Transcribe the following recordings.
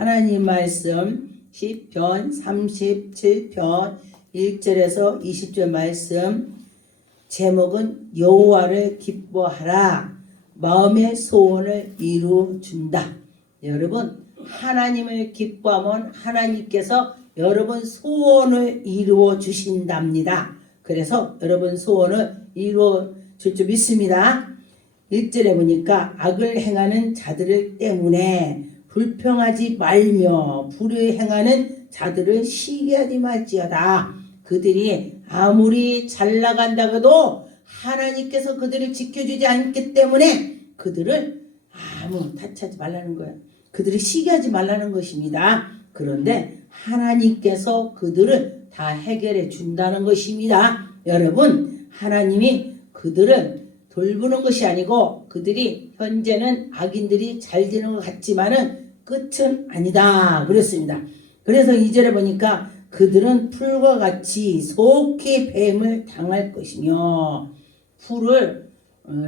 하나님 말씀 시편 37편 1절에서 20절 말씀 제목은 여호와를 기뻐하라 마음의 소원을 이루어준다. 여러분 하나님을 기뻐하면 하나님께서 여러분 소원을 이루어 주신답니다. 그래서 여러분 소원을 이루어 줄 줄 믿습니다. 1절에 보니까 악을 행하는 자들 때문에 불평하지 말며 불을 행하는 자들을 시기하지 말지어다. 그들이 아무리 잘 나간다고도 하나님께서 그들을 지켜주지 않기 때문에 그들을 아무 타치하지 말라는 거예요. 그들을 시기하지 말라는 것입니다. 그런데 하나님께서 그들을 다 해결해 준다는 것입니다. 여러분 하나님이 그들을 돌보는 것이 아니고 그들이 현재는 악인들이 잘 되는 것 같지만은 끝은 아니다 그랬습니다. 그래서 2절에 보니까 그들은 풀과 같이 속히 뱀을 당할 것이며 풀을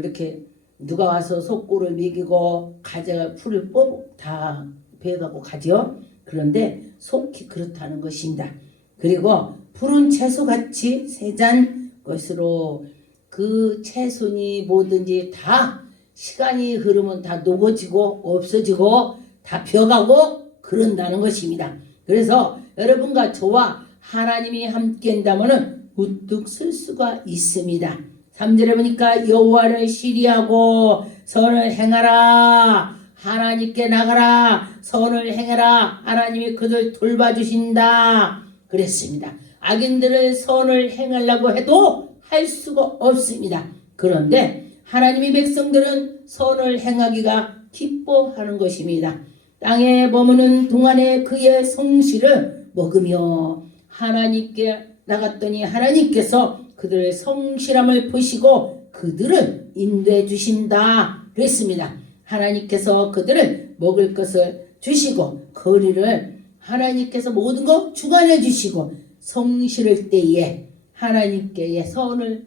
이렇게 누가 와서 속고를 먹이고 가져가 풀을 다 베어가고 가죠. 그런데 속히 그렇다는 것입니다. 그리고 푸른 채소같이 세잔 것으로 그 채소니 뭐든지 다 시간이 흐르면 다 녹아지고 없어지고 다 벼가고 그런다는 것입니다. 그래서 여러분과 저와 하나님이 함께 한다면 우뚝 설 수가 있습니다. 3절에 보니까 여호와를 시리하고 선을 행하라 하나님께 나가라 선을 행하라 하나님이 그들 돌봐주신다 그랬습니다. 악인들을 선을 행하려고 해도 할 수가 없습니다. 그런데 하나님의 백성들은 선을 행하기가 기뻐하는 것입니다. 땅에 머무는 동안에 그의 성실을 먹으며 하나님께 나갔더니 하나님께서 그들의 성실함을 보시고 그들을 인도해 주신다 그랬습니다. 하나님께서 그들을 먹을 것을 주시고 거리를 하나님께서 모든 것 주관해 주시고 성실할 때에 하나님께의 선을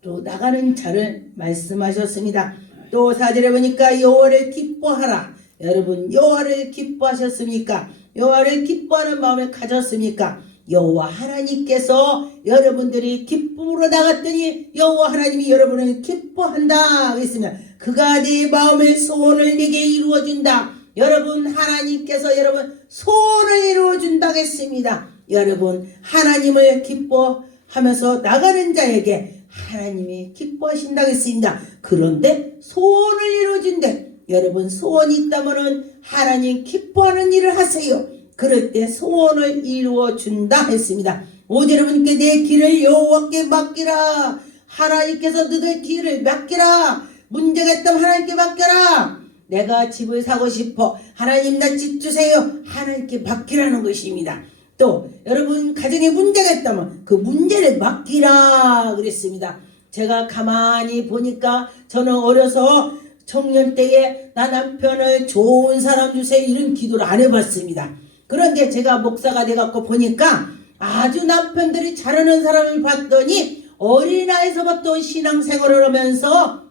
또 나가는 자를 말씀하셨습니다. 또 4절에 보니까 여호와를 기뻐하라. 여러분 여호와를 기뻐하셨습니까? 여호와를 기뻐하는 마음을 가졌습니까? 여호와 하나님께서 여러분들이 기쁨으로 나갔더니 여호와 하나님이 여러분을 기뻐한다 그랬으면 그가 네 마음의 소원을 네게 이루어준다. 여러분 하나님께서 여러분 소원을 이루어준다고 했습니다. 여러분 하나님을 기뻐하면서 나가는 자에게 하나님이 기뻐하신다고 했습니다. 그런데 소원을 이루어준대. 여러분 소원이 있다면 하나님 기뻐하는 일을 하세요. 그럴 때 소원을 이루어준다 했습니다. 5절에 보니까 내 길을 여호와께 맡기라. 하나님께서 너들 길을 맡기라. 문제가 있다면 하나님께 맡겨라. 내가 집을 사고 싶어. 하나님 나 집 주세요. 하나님께 맡기라는 것입니다. 또 여러분 가정에 문제가 있다면 그 문제를 맡기라 그랬습니다. 제가 가만히 보니까 저는 어려서 청년 때에 나 남편을 좋은 사람 주세요 이런 기도를 안 해봤습니다. 그런데 제가 목사가 돼갖고 보니까 아주 남편들이 잘하는 사람을 봤더니 어린아이서부터 신앙생활을 하면서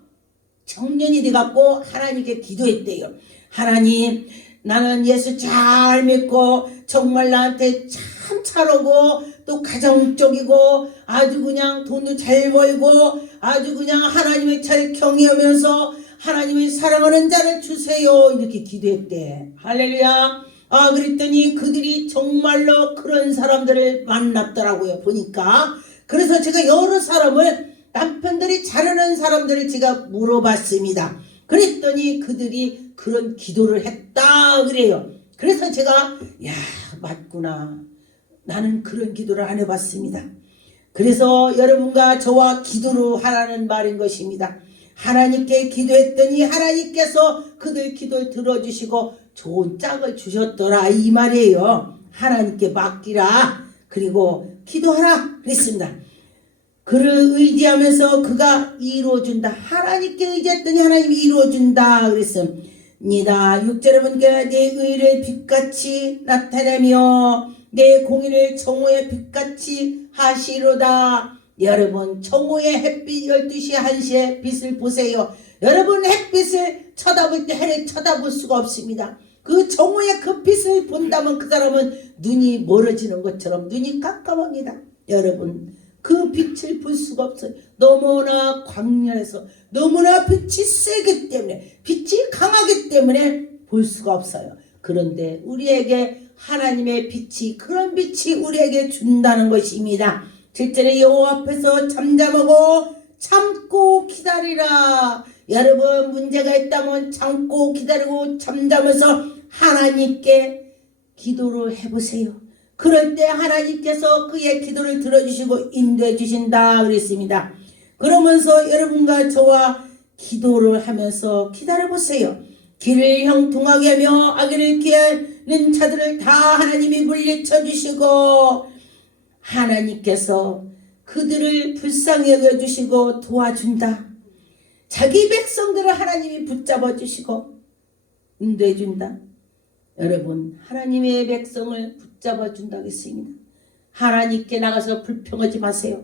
청년이 돼갖고 하나님께 기도했대요. 하나님 나는 예수 잘 믿고 정말 나한테 참 잘하고 또 가정적이고 아주 그냥 돈도 잘 벌고 아주 그냥 하나님을 잘 경외하면서 하나님을 사랑하는 자를 주세요 이렇게 기도했대. 할렐루야. 그랬더니 그들이 정말로 그런 사람들을 만났더라고요 보니까. 그래서 제가 여러 사람을 남편들이 잘하는 사람들을 제가 물어봤습니다. 그랬더니 그들이 그런 기도를 했다 그래요. 그래서 제가 맞구나. 나는 그런 기도를 안 해봤습니다. 그래서 여러분과 저와 기도를 하라는 말인 것입니다. 하나님께 기도했더니 하나님께서 그들 기도를 들어주시고 좋은 짝을 주셨더라 이 말이에요. 하나님께 맡기라 그리고 기도하라 그랬습니다. 그를 의지하면서 그가 이루어준다. 하나님께 의지했더니 하나님이 이루어준다 그랬습니다. 6절에 보니까 내 의를 빛같이 나타내며 내 공의를 정오의 빛같이 하시로다. 여러분 정오의 햇빛 12시 1시에 빛을 보세요. 여러분 햇빛을 쳐다볼 때 해를 쳐다볼 수가 없습니다. 그 정오의 그 빛을 된다면 그 사람은 눈이 멀어지는 것처럼 눈이 깜깜합니다. 여러분, 그 빛을 볼 수가 없어요. 너무나 광렬해서 너무나 빛이 세기 때문에, 빛이 강하기 때문에 볼 수가 없어요. 그런데 우리에게 하나님의 빛이, 그런 빛이 우리에게 준다는 것입니다. 7절에 여호와 앞에서 잠잠하고 참고 기다리라. 여러분, 문제가 있다면 참고 기다리고 잠잠해서 하나님께 기도를 해보세요. 그럴 때 하나님께서 그의 기도를 들어주시고 인도해 주신다 그랬습니다. 그러면서 여러분과 저와 기도를 하면서 기다려보세요. 길을 형통하게 하며 악인을 피하는 자들을 다 하나님이 물리쳐 주시고, 하나님께서 그들을 불쌍히 여겨주시고 도와준다. 자기 백성들을 하나님이 붙잡아 주시고 인도해 준다. 여러분, 하나님의 백성을 붙잡아 준다고 했습니다. 하나님께 나가서 불평하지 마세요.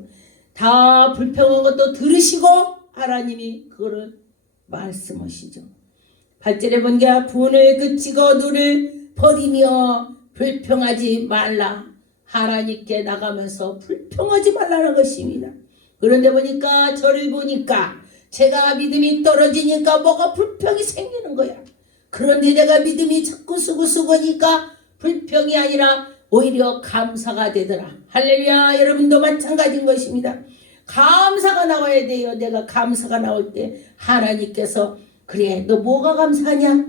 다 불평한 것도 들으시고 하나님이 그거를 말씀하시죠. 8절에 보니까 분을 그치고 눈을 버리며 불평하지 말라. 하나님께 나가면서 불평하지 말라는 것입니다. 그런데 보니까 저를 보니까 제가 믿음이 떨어지니까 뭐가 불평이 생기는 거야. 그런데 내가 믿음이 자꾸 수고수고니까 불평이 아니라 오히려 감사가 되더라. 할렐루야. 여러분도 마찬가지인 것입니다. 감사가 나와야 돼요. 내가 감사가 나올 때 하나님께서, 그래, 너 뭐가 감사하냐?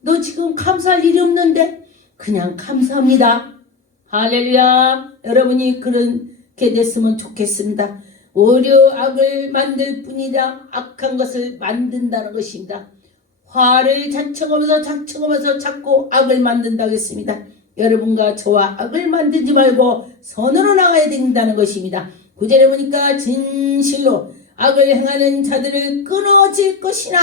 너 지금 감사할 일이 없는데 그냥 감사합니다. 할렐루야. 여러분이 그렇게 됐으면 좋겠습니다. 오히려 악을 만들 뿐이라 악한 것을 만든다는 것입니다. 화를 자청하면서 자꾸 악을 만든다고 했습니다. 여러분과 저와 악을 만들지 말고 선으로 나가야 된다는 것입니다. 9절에 보니까 진실로 악을 행하는 자들을 끊어질 것이나,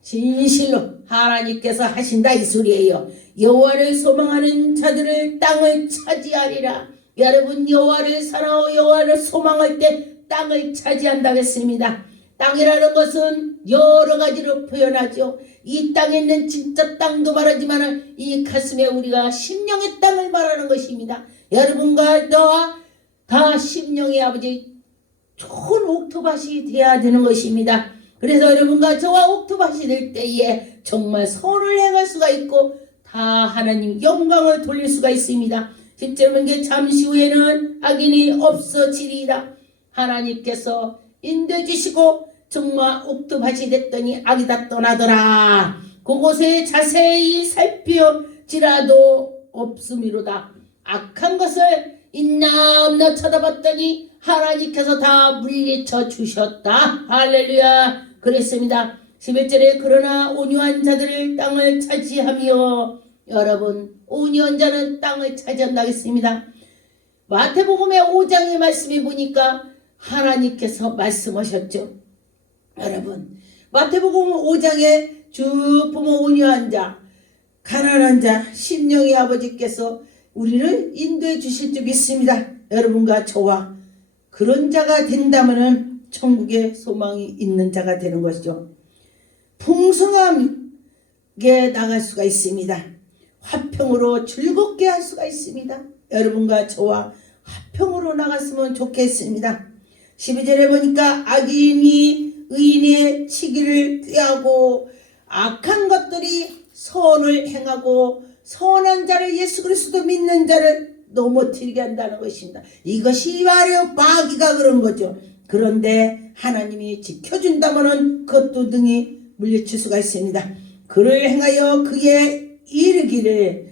진실로 하나님께서 하신다 이 소리예요. 여호와를 소망하는 자들을 땅을 차지하리라. 여러분, 여호와를 사랑하고 여호와를 소망할 때 땅을 차지한다고 했습니다. 땅이라는 것은 여러 가지로 표현하죠. 이 땅에 있는 진짜 땅도 말하지만 이 가슴에 우리가 심령의 땅을 말하는 것입니다. 여러분과 너와 다 심령의 아버지 좋은 옥토밭이 되어야 되는 것입니다. 그래서 여러분과 저와 옥토밭이 될 때에 정말 선을 행할 수가 있고 다 하나님 영광을 돌릴 수가 있습니다. 실제로 잠시 후에는 악인이 없어지리라. 하나님께서 인도해 주시고 정말 옥토밭이 됐더니 악이 다 떠나더라. 그곳에 자세히 살펴지라도 없음이로다. 악한 것을 있나 없나 쳐다봤더니 하나님께서 다 물리쳐 주셨다. 할렐루야. 그랬습니다. 11절에 그러나 온유한 자들을 땅을 차지하며, 여러분, 온유한 자는 땅을 차지한다고 했습니다. 마태복음의 5장의 말씀에 보니까 하나님께서 말씀하셨죠. 여러분, 마태복음 5장에 쭉 보면 온유한 자, 가난한 자, 심령의 아버지께서 우리를 인도해 주실 줄 믿습니다. 여러분과 저와 그런 자가 된다면 천국에 소망이 있는 자가 되는 것이죠. 풍성하게 나갈 수가 있습니다. 화평으로 즐겁게 할 수가 있습니다. 여러분과 저와 화평으로 나갔으면 좋겠습니다. 12절에 보니까 악인이 의인의 치기를 꾀하고 악한 것들이 선을 행하고 선한 자를, 예수 그리스도 믿는 자를 넘어뜨리게 한다는 것입니다. 이것이 바로 마귀가 그런 거죠. 그런데 하나님이 지켜준다면 그것도 등이 물리칠 수가 있습니다. 그를 행하여 그의 이르기를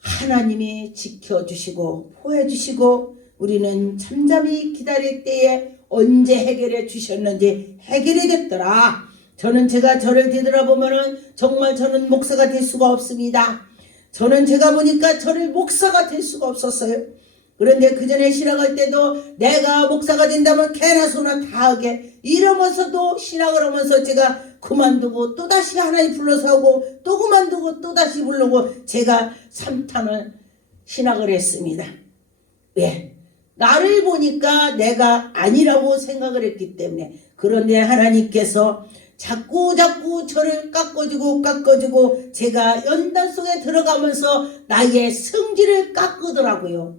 하나님이 지켜주시고 보여주시고, 우리는 잠잠히 기다릴 때에 언제 해결해 주셨는지 해결이 됐더라. 제가 저를 뒤돌아보면은 정말 저는 목사가 될 수가 없습니다. 제가 보니까 저를 목사가 될 수가 없었어요. 그런데 그 전에 신학할 때도 내가 목사가 된다면 개나 소나 다 하게 이러면서도 신학을 하면서 제가 그만두고 또다시 하나님 불러서 하고 또 그만두고 또다시 부르고 제가 3탄을 신학을 했습니다. 왜? 나를 보니까 내가 아니라고 생각을 했기 때문에. 그런데 하나님께서 자꾸 저를 깎아주고 제가 연단 속에 들어가면서 나의 성질을 깎으더라고요.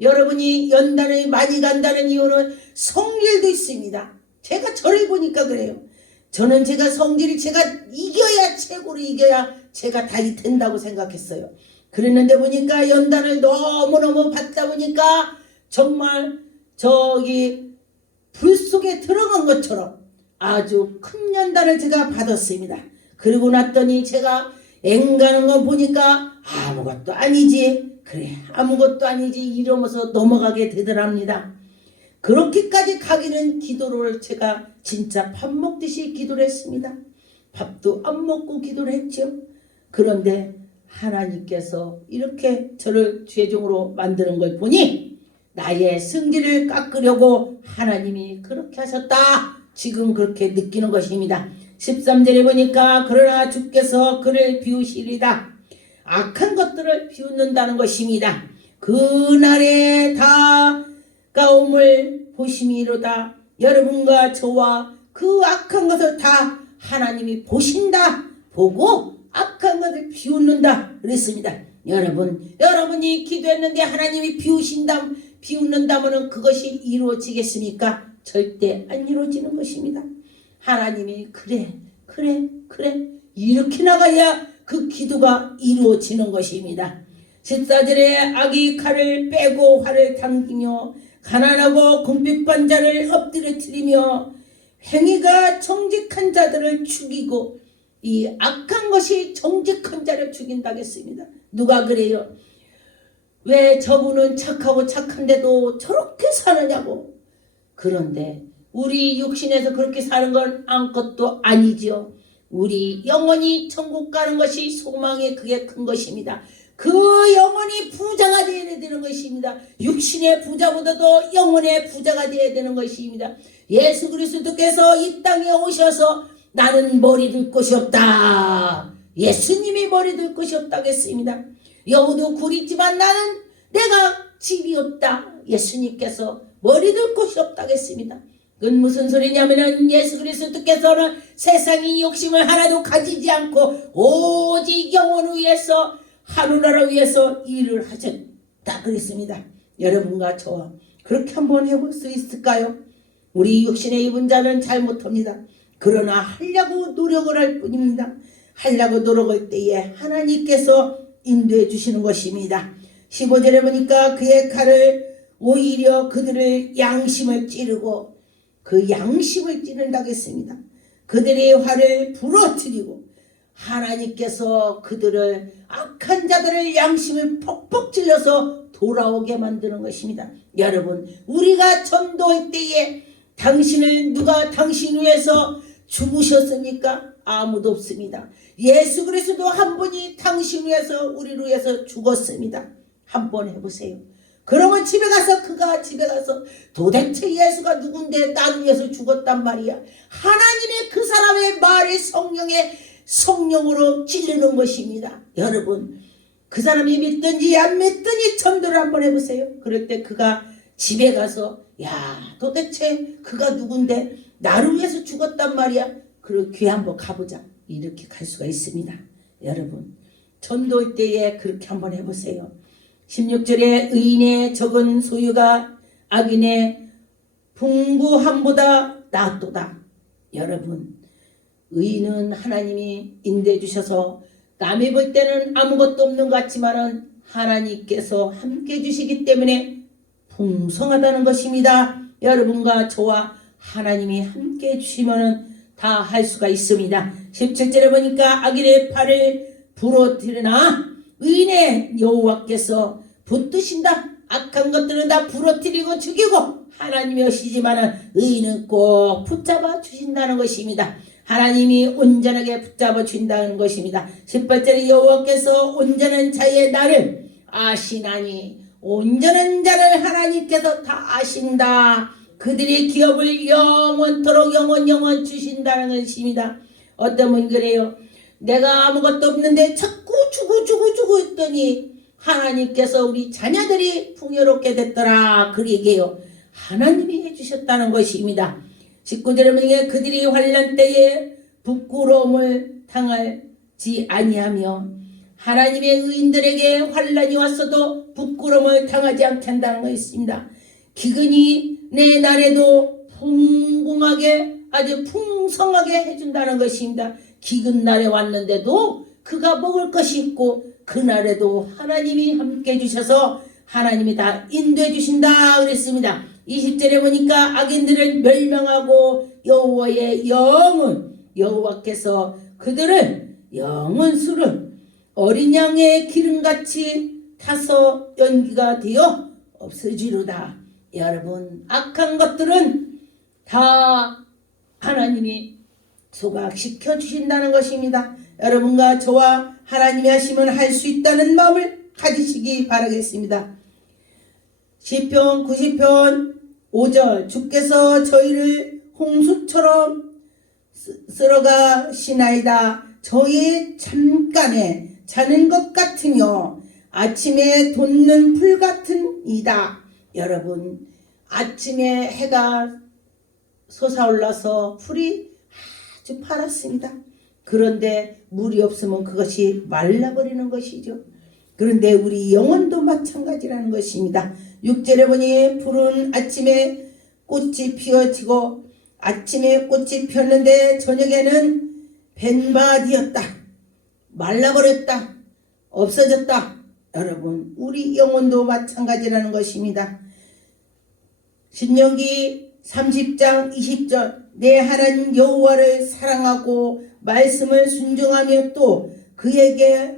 여러분이 연단을 많이 간다는 이유는 성질도 있습니다. 제가 저를 보니까 그래요. 저는 제가 성질을 제가 이겨야 최고로 이겨야 제가 다 된다고 생각했어요. 그랬는데 보니까 연단을 너무너무 받다 보니까 정말 불 속에 들어간 것처럼 아주 큰 연단을 제가 받았습니다. 그리고 났더니 제가 앵가는 거 보니까 아무것도 아니지. 그래 아무것도 아니지 이러면서 넘어가게 되더랍니다. 그렇게까지 가기는 기도를 제가 진짜 밥 먹듯이 기도를 했습니다. 밥도 안 먹고 기도를 했죠. 그런데 하나님께서 이렇게 저를 죄종으로 만드는 걸 보니 나의 성질을 깎으려고 하나님이 그렇게 하셨다. 지금 그렇게 느끼는 것입니다. 13절에 보니까 그러나 주께서 그를 비우시리다. 악한 것들을 비웃는다는 것입니다. 그날의 다가옴을 보심이로다. 여러분과 저와 그 악한 것을 다 하나님이 보신다. 보고 악한 것을 비웃는다 그랬습니다. 여러분이 기도했는데 하나님이 비웃는다면 그것이 이루어지겠습니까? 절대 안 이루어지는 것입니다. 하나님이 그래 이렇게 나가야 그 기도가 이루어지는 것입니다. 14절에 악이 칼을 빼고 활을 당기며 가난하고 궁핍한 자를 엎드려뜨리며 행위가 정직한 자들을 죽이고 이 악한 것이 정직한 자를 죽인다고 했습니다. 누가 그래요? 왜 저분은 착하고 착한데도 저렇게 사느냐고. 그런데 우리 육신에서 그렇게 사는 건 아무것도 아니죠. 우리 영원히 천국 가는 것이 소망이 그게 큰 것입니다. 그 영원히 부자가 되어야 되는 것입니다. 육신의 부자보다도 영혼의 부자가 되어야 되는 것입니다. 예수 그리스도께서 이 땅에 오셔서 나는 머리 둘 곳이 없다. 예수님이 머리 둘 곳이 없다고 했습니다. 여우도 굴이 있지만 나는 내가 집이 없다. 예수님께서 머리 둘 곳이 없다고 했습니다. 그건 무슨 소리냐면은 예수 그리스도께서는 세상의 욕심을 하나도 가지지 않고 오직 영혼을 위해서 하늘나라 위해서 일을 하셨다 그랬습니다. 여러분과 저와 그렇게 한번 해볼 수 있을까요? 우리 육신의 입은 자는 잘 못합니다. 그러나 하려고 노력을 할 뿐입니다. 하려고 노력할 때에 하나님께서 인도해 주시는 것입니다. 15절에 보니까 그의 칼을 오히려 그들의 양심을 찌르고 그 양심을 찌른다고 했습니다. 그들의 화를 부러뜨리고 하나님께서 그들을 악한 자들의 양심을 퍽퍽 찔러서 돌아오게 만드는 것입니다. 여러분 우리가 전도할 때에 당신을 누가 당신 위해서 죽으셨습니까? 아무도 없습니다. 예수 그리스도 한 분이 당신 위해서 우리를 위해서 죽었습니다. 한번 해보세요. 그러면 집에 가서 도대체 예수가 누군데 나를 위해서 죽었단 말이야. 하나님의 그 사람의 말이 성령으로 찔르는 것입니다. 여러분 그 사람이 믿든지 안 믿든지 전도를 한번 해보세요. 그럴 때 그가 집에 가서 야 도대체 그가 누군데 나를 위해서 죽었단 말이야. 그리고 귀에 한번 가보자. 이렇게 갈 수가 있습니다. 여러분 전도할 때에 그렇게 한번 해보세요. 16절에 의인의 적은 소유가 악인의 풍부함보다 낫도다. 여러분 의인은 하나님이 인도해 주셔서 남이 볼 때는 아무것도 없는 것 같지만은 하나님께서 함께 해주시기 때문에 풍성하다는 것입니다. 여러분과 저와 하나님이 함께 해주시면 다 할 수가 있습니다. 17절에 보니까 악인의 팔을 부러뜨리나 의인의 여호와께서 붙드신다. 악한 것들은 다 부러뜨리고 죽이고 하나님이 오시지만 의인은 꼭 붙잡아 주신다는 것입니다. 하나님이 온전하게 붙잡아 준다는 것입니다. 18절에 여호와께서 온전한 자의 나를 아시나니 온전한 자를 하나님께서 다 아신다. 그들의 기업을 영원토록 영원 주신다는 것입니다. 어떤 분 그래요. 내가 아무것도 없는데 자꾸 주고 했더니 하나님께서 우리 자녀들이 풍요롭게 됐더라. 그 얘기예요. 하나님이 해주셨다는 것입니다. 19절에 보니까 그들이 환난 때에 부끄러움을 당하지 아니하며 하나님의 의인들에게 환난이 왔어도 부끄러움을 당하지 않게 한다는 것입니다. 기근이 내 날에도 풍성하게 아주 풍성하게 해준다는 것입니다. 기근 날에 왔는데도 그가 먹을 것이 있고 그날에도 하나님이 함께 해주셔서 하나님이 다 인도해 주신다 그랬습니다. 20절에 보니까 악인들을 멸명하고 여호와의 영은 여호와께서 그들을 영은 술을 어린 양의 기름같이 타서 연기가 되어 없어지로다. 여러분 악한 것들은 다 하나님이 소각시켜 주신다는 것입니다. 여러분과 저와 하나님이 하시면 할 수 있다는 마음을 가지시기 바라겠습니다. 시편 90편 5절 주께서 저희를 홍수처럼 쓸어가시나이다. 저희 잠깐에 자는 것 같으며 아침에 돋는 풀 같은 이다. 여러분 아침에 해가 솟아올라서 풀이 아주 파랗습니다. 그런데 물이 없으면 그것이 말라버리는 것이죠. 그런데 우리 영혼도 마찬가지라는 것입니다. 6절에 보니 푸른 아침에 꽃이 피어지고 아침에 꽃이 폈는데 저녁에는 벤바디었다. 말라버렸다. 없어졌다. 여러분 우리 영혼도 마찬가지라는 것입니다. 신명기 30장 20절 내 하나님 여호와를 사랑하고 말씀을 순종하며 또 그에게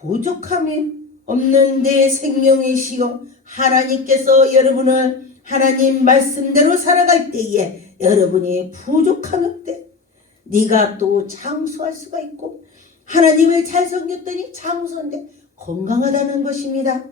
부족함이 없는 내 생명이시여 하나님께서 여러분을 하나님 말씀대로 살아갈 때에 여러분이 부족함이 없대. 네가 또 장수할 수가 있고 하나님을 잘 섬겼더니 장수인데 건강하다는 것입니다.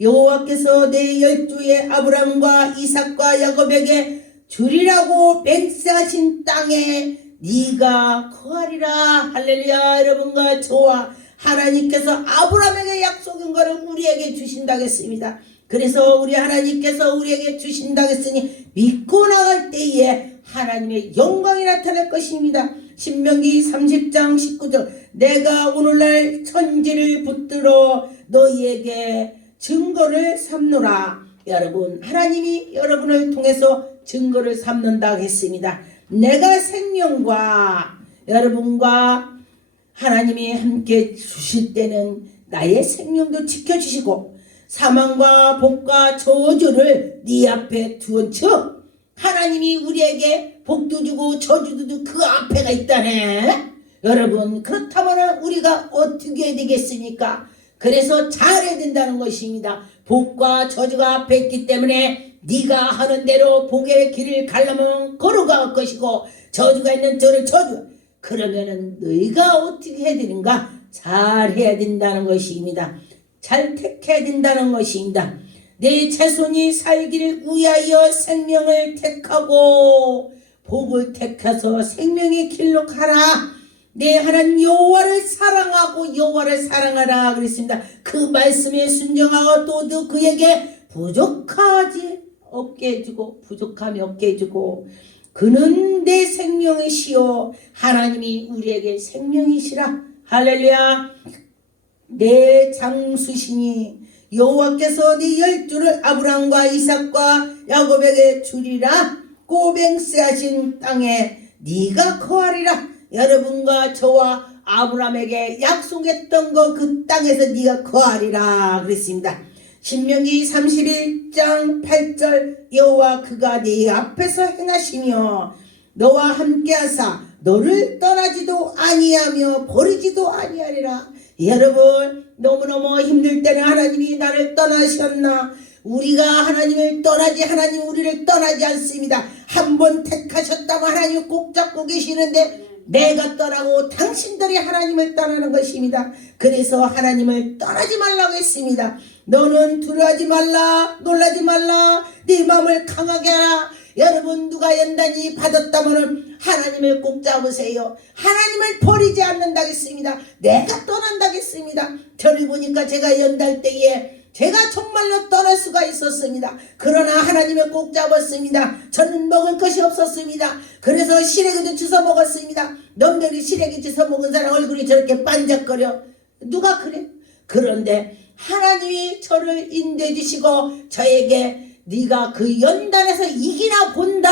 여호와께서 내 열조의 아브람과 이삭과 야곱에게 주리라고 맹세하신 땅에 네가 거하리라. 할렐루야. 여러분과 저와 하나님께서 아브라함에게 약속한 것을 우리에게 주신다고 했습니다. 그래서 우리 하나님께서 우리에게 주신다고 했으니 믿고 나갈 때에 하나님의 영광이 나타날 것입니다. 신명기 30장 19절 내가 오늘날 천지를 붙들어 너희에게 증거를 삼노라. 여러분 하나님이 여러분을 통해서 증거를 삼는다고 했습니다. 내가 생명과 여러분과 하나님이 함께 주실 때는 나의 생명도 지켜주시고 사망과 복과 저주를 네 앞에 두은 척 하나님이 우리에게 복도 주고 저주도 주고 그 앞에가 있다네. 여러분 그렇다면 우리가 어떻게 해야 되겠습니까? 그래서 잘해야 된다는 것입니다. 복과 저주가 앞에 있기 때문에 네가 하는 대로 복의 길을 가려면 걸어갈 것이고 저주가 있는 저를 저주 그러면은 너희가 어떻게 해야 되는가? 잘해야 된다는 것입니다. 잘 택해야 된다는 것입니다. 내 자손이 살기를 위하여 생명을 택하고 복을 택해서 생명의 길로 가라. 내 하나님 여호와를 사랑하고 여호와를 사랑하라 그랬습니다. 그 말씀에 순종하고 또 그에게 부족하지 없게 해주고 부족함이 없게 해주고 그는 내 생명이시요 하나님이 우리에게 생명이시라. 할렐루야. 내 장수시니 여호와께서 네 열조를 아브람과 이삭과 야곱에게 주리라. 고맹세하신 땅에 네가 거하리라. 여러분과 저와 아브람에게 약속했던 거 그 땅에서 네가 거하리라 그랬습니다. 신명기 31장 8절 여호와 그가 네 앞에서 행하시며 너와 함께하사 너를 떠나지도 아니하며 버리지도 아니하리라. 여러분 너무너무 힘들 때는 하나님이 나를 떠나셨나? 우리가 하나님을 떠나지 하나님 우리를 떠나지 않습니다. 한번 택하셨다면 하나님 꼭 잡고 계시는데 내가 떠나고 당신들이 하나님을 떠나는 것입니다. 그래서 하나님을 떠나지 말라고 했습니다. 너는 두려워하지 말라 놀라지 말라 네 마음을 강하게 하라. 여러분 누가 연단이 받았다면 하나님을 꼭 잡으세요. 하나님을 버리지 않는다겠습니다. 내가 떠난다겠습니다. 저를 보니까 제가 연달 때에 제가 정말로 떠날 수가 있었습니다. 그러나 하나님은 꼭 잡았습니다. 저는 먹을 것이 없었습니다. 그래서 시래기도 주워 먹었습니다. 놈들이 시래기 주워 먹은 사람 얼굴이 저렇게 반짝거려. 누가 그래? 그런데 하나님이 저를 인도해 주시고 저에게 네가 그 연단에서 이기나 본다.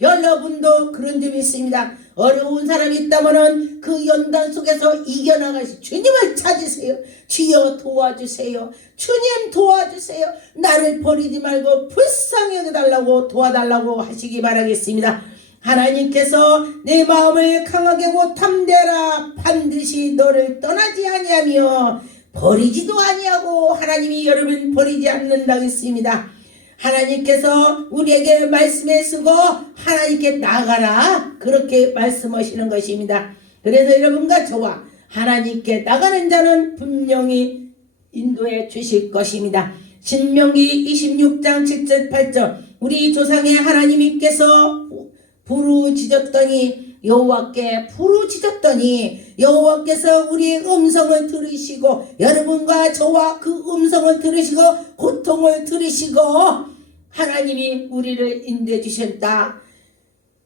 여러분도 그런 점이 있습니다. 어려운 사람이 있다면은 그 연단 속에서 이겨나가시 주님을 찾으세요. 주여 도와주세요. 주님 도와주세요. 나를 버리지 말고 불쌍히 여겨달라고 도와달라고 하시기 바라겠습니다. 하나님께서 내 마음을 강하게 고 탐대라. 반드시 너를 떠나지 아니하며 버리지도 아니하고 하나님이 여러분 버리지 않는다고 했습니다. 하나님께서 우리에게 말씀해 쓰고 하나님께 나가라 그렇게 말씀하시는 것입니다. 그래서 여러분과 저와 하나님께 나가는 자는 분명히 인도해 주실 것입니다. 신명기 26장 7절 8절 우리 조상의 하나님께서 부르짖었더니 여호와께서 우리의 음성을 들으시고 여러분과 저와 그 음성을 들으시고 고통을 들으시고 하나님이 우리를 인도해 주셨다.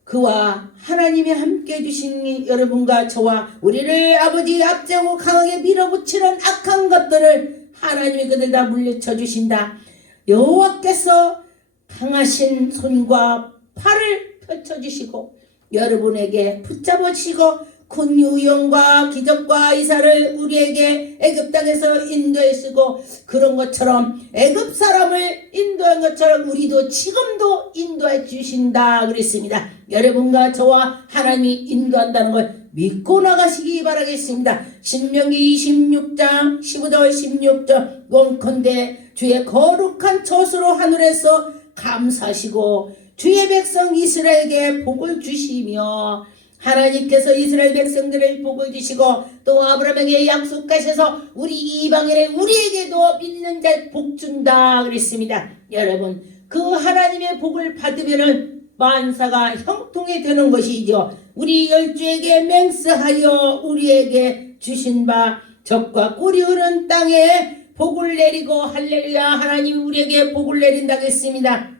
그와 하나님이 함께 해주신 여러분과 저와 우리를 아버지 앞세우고 강하게 밀어붙이는 악한 것들을 하나님이 그들 다 물리쳐 주신다. 여호와께서 강하신 손과 팔을 펼쳐주시고 여러분에게 붙잡으시고 큰 유형과 기적과 이사를 우리에게 애굽 땅에서 인도했고 그런 것처럼 애굽 사람을 인도한 것처럼 우리도 지금도 인도해 주신다 그랬습니다. 여러분과 저와 하나님이 인도한다는 걸 믿고 나가시기 바라겠습니다. 신명기 26장 15절 16절 원컨대 주의 거룩한 젖으로 하늘에서 감사하시고 주의 백성 이스라엘에게 복을 주시며 하나님께서 이스라엘 백성들을 복을 주시고 또 아브라함에게 약속하셔서 우리 이방인의 우리에게도 믿는 자에 복 준다 그랬습니다. 여러분 그 하나님의 복을 받으면은 만사가 형통이 되는 것이죠. 우리 열주에게 맹세하여 우리에게 주신 바 적과 꿀이 흐르는 땅에 복을 내리고 할렐루야 하나님이 우리에게 복을 내린다고 했습니다.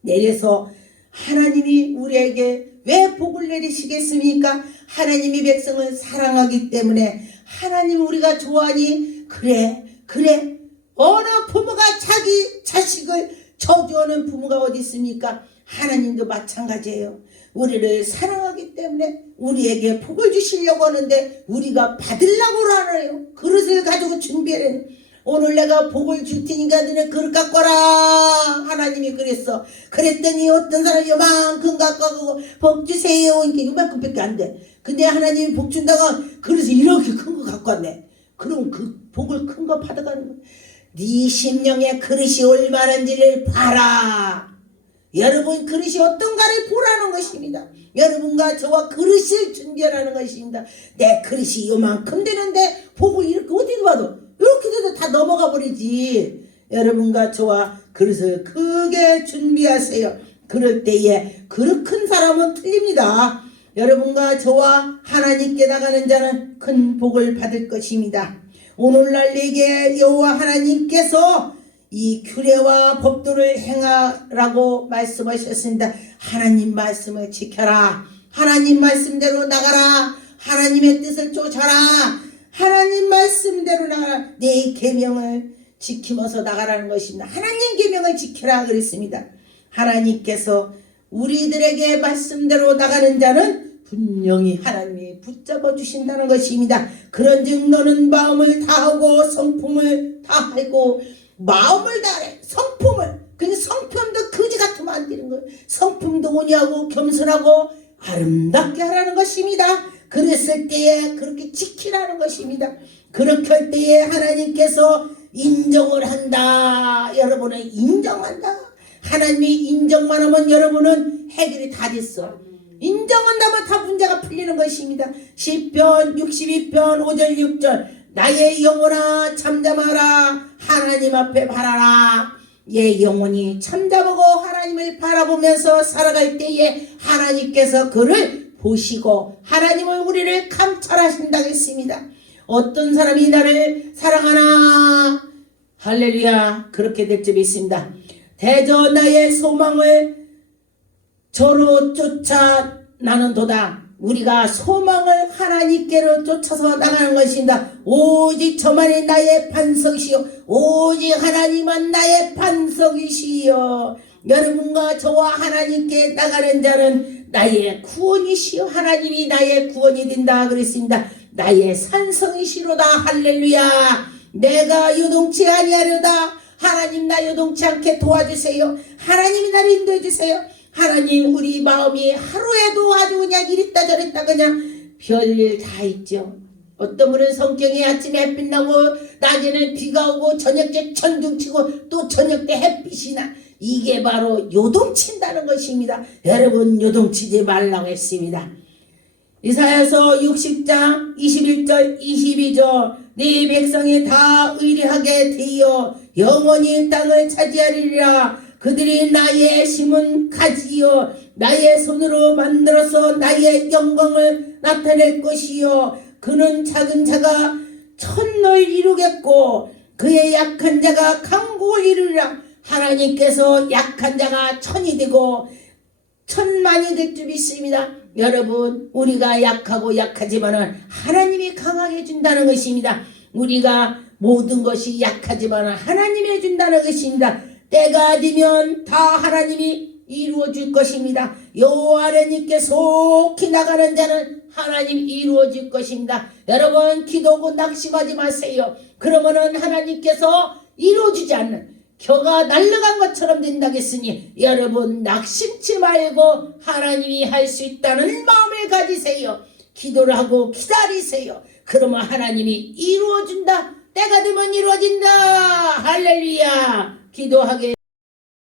내려서 하나님이 우리에게 왜 복을 내리시겠습니까? 하나님이 백성을 사랑하기 때문에 하나님 우리가 좋아하니 그래 어느 부모가 자기 자식을 저주하는 부모가 어디 있습니까? 하나님도 마찬가지예요. 우리를 사랑하기 때문에 우리에게 복을 주시려고 하는데 우리가 받으려고 하네요. 그릇을 가지고 준비하는 오늘 내가 복을 줄 테니까 너네 그릇 갖고 와라 하나님이 그랬어. 그랬더니 어떤 사람이 요만큼 갖고 가고 복 주세요 이렇게 요만큼밖에 안 돼. 근데 하나님이 복 준다가 그래서 이렇게 큰 거 갖고 왔네. 그럼 그 복을 큰 거 받아가는 거야. 네 심령의 그릇이 얼마나인지를 봐라. 여러분 그릇이 어떤가를 보라는 것입니다. 여러분과 저와 그릇을 준비하라는 것입니다. 내 그릇이 요만큼 되는데 복을 이렇게 어디도 봐도 이렇게 돼도 다 넘어가 버리지. 여러분과 저와 그릇을 크게 준비하세요. 그럴 때에 그릇 큰 사람은 틀립니다. 여러분과 저와 하나님께 나가는 자는 큰 복을 받을 것입니다. 오늘날 내게 여호와 하나님께서 이 규례와 법도를 행하라고 말씀하셨습니다. 하나님 말씀을 지켜라. 하나님 말씀대로 나가라. 하나님의 뜻을 쫓아라. 하나님 말씀대로 나가라. 내 계명을 지키면서 나가라는 것입니다. 하나님 계명을 지키라 그랬습니다. 하나님께서 우리들에게 말씀대로 나가는 자는 분명히 하나님이 붙잡아 주신다는 것입니다. 그런즉 너는 마음을 다하고 성품을 다하고 마음을 다해 성품을 그 성품도 거지 같으면 안 되는 거예요. 성품도 온유하고 겸손하고 아름답게 하라는 것입니다. 그랬을 때에 그렇게 지키라는 것입니다. 그렇게 할 때에 하나님께서 인정을 한다. 여러분은 인정한다. 하나님이 인정만 하면 여러분은 해결이 다 됐어. 인정한다면 다 문제가 풀리는 것입니다. 시편 62편 5절 6절 나의 영혼아 잠잠하라. 하나님 앞에 바라라. 예 영혼이 잠잠하고 하나님을 바라보면서 살아갈 때에 하나님께서 그를 보시고 하나님을 우리를 감찰하신다고 했습니다. 어떤 사람이 나를 사랑하나 할렐루야. 그렇게 될 줄 믿습니다. 대저 나의 소망을 저로 쫓아 나는도다. 우리가 소망을 하나님께로 쫓아서 나가는 것입니다. 오직 저만이 나의 반석이시요 오직 하나님은 나의 반석이시요. 여러분과 저와 하나님께 나가는 자는 나의 구원이시요 하나님이 나의 구원이 된다 그랬습니다. 나의 산성이시로다. 할렐루야. 내가 요동치 아니하려다. 하나님 나 요동치 않게 도와주세요. 하나님이 나를 인도해 주세요. 하나님 우리 마음이 하루에도 아주 그냥 이랬다 저랬다 그냥 별일 다 있죠. 어떤 분은 성경에 아침에 햇빛 나고 낮에는 비가 오고 저녁에 천둥 치고 또 저녁 때 햇빛이 나. 이게 바로 요동친다는 것입니다. 여러분 요동치지 말라고 했습니다. 이사야서 60장 21절 22절 네 백성이 다 의리하게 되어 영원히 땅을 차지하리라. 그들이 나의 심은 가지요 나의 손으로 만들어서 나의 영광을 나타낼 것이요 그는 작은 자가 천을 이루겠고 그의 약한 자가 강국을 이루리라. 하나님께서 약한 자가 천이 되고 천만이 될 줄 믿습니다. 여러분 우리가 약하고 약하지만 하나님이 강하게 해준다는 것입니다. 우리가 모든 것이 약하지만 하나님이 해준다는 것입니다. 때가 되면 다 하나님이 이루어 줄 것입니다. 여호와 아래님께 속히 나가는 자는 하나님이 이루어 줄 것입니다. 여러분 기도하고 낙심하지 마세요. 그러면은 하나님께서 이루어 주지 않는 겨가 날아간 것처럼 된다겠으니 여러분 낙심치 말고 하나님이 할 수 있다는 마음을 가지세요. 기도를 하고 기다리세요. 그러면 하나님이 이루어준다. 때가 되면 이루어진다. 할렐루야. 기도하게